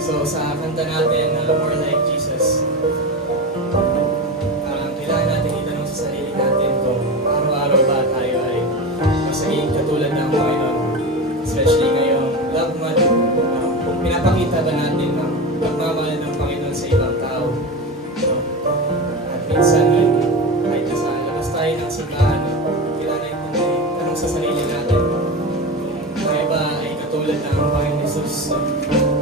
So sa kanta natin na More Like Jesus, kailangan natin itanong sa sarili natin kung araw-araw ba tayo ay masaging katulad ng Panginoon. Especially ngayong love month, pinapakita ba natin ang pagmamahal ng Panginoon sa ibang tao? At minsan, kahit nasa labas tayo ng simbahan, kailangan natin itanong sa sarili natin kung tayo ba ay katulad ng Panginoon Jesus.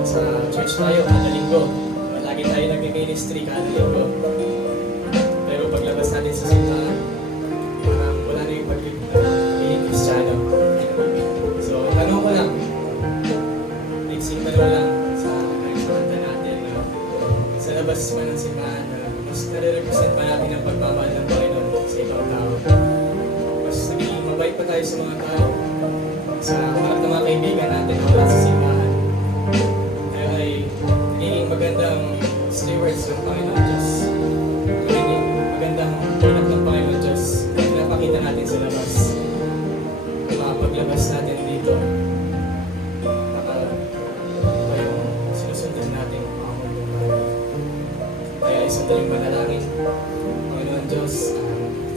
Sa church tayo, kada linggo. Lagi tayo nag-ministry kada linggo. Pero paglabas natin sa simbahan, parang wala na yung pagiging Kristiyano. So, tanong ko lang, nagsing tanong lang sa kanta natin, sa labas pa ng simbahan, mas nare-represent pa natin ang pagmamahal ng Panginoon sa ibang tao. Mas naging mabait pa tayo sa mga tao, sa harap ng mga kaibigan natin na wala sa simbahan. Magandang stewards ng Panginoon Diyos. Magandang anak ng Panginoon Diyos. Pinapakita natin sa labas. Paglabas natin dito, yung sinusundan natin ang Panginoon. Kaya isundaling manalangin. Panginoon Diyos,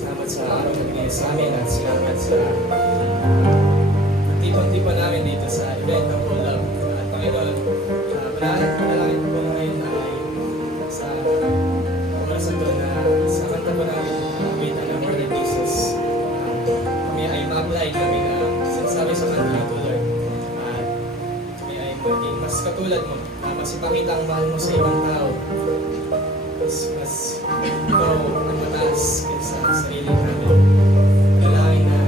salamat sa araw na binigay sa amin at salamat sa tipon-tipon namin dito sa event ng Full Love. At Panginoon, manalangin po ngayon ay sa oras ito na sa kanta po namin kita ng More Like Jesus. Kami ay ma-apply kami na sinasabi sa kanta ng Lord. At kami ay maging mas katulad mo na mas ipakita ang mahal mo sa ibang tao. Mas ikaw ang mataas kaysa sa sarili namin. Dalangin na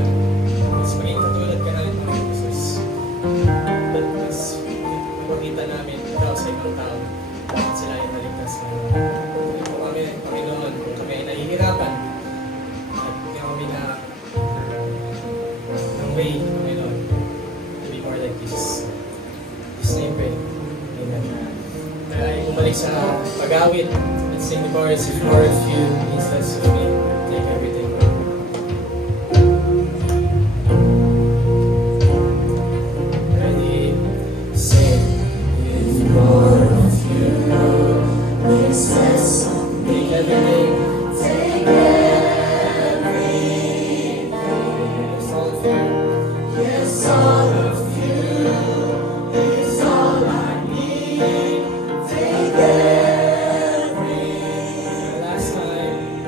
mas maging katulad ka namin Panginoon Jesus. At mas ipakita namin ikaw sa ibang tao bakit sila ay naligtas mo. Kung kami, Panginoon, kung kami ay nahihirapan at kami na ng way, Panginoon, to be more like Jesus. His name, pray. sa pag-awit. Let's sing the chorus. If more of you means less of me, take everything. Ready? Sing. If more of you means less of me, take everything. Take everything. Yes, all of you. Yes, all of you is all I need. Take everything. Last time.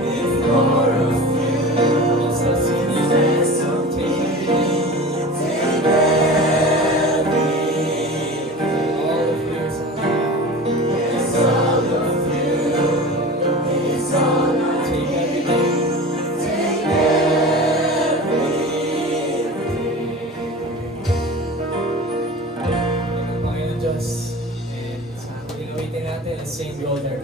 If more of you is less of me, take everything. Take everything. All of you is all I need. Yes, all of you is all I need. Take everything. Take everything. Yan ang Panginoon Diyos. And sa pinawitin natin, let's sing Golden.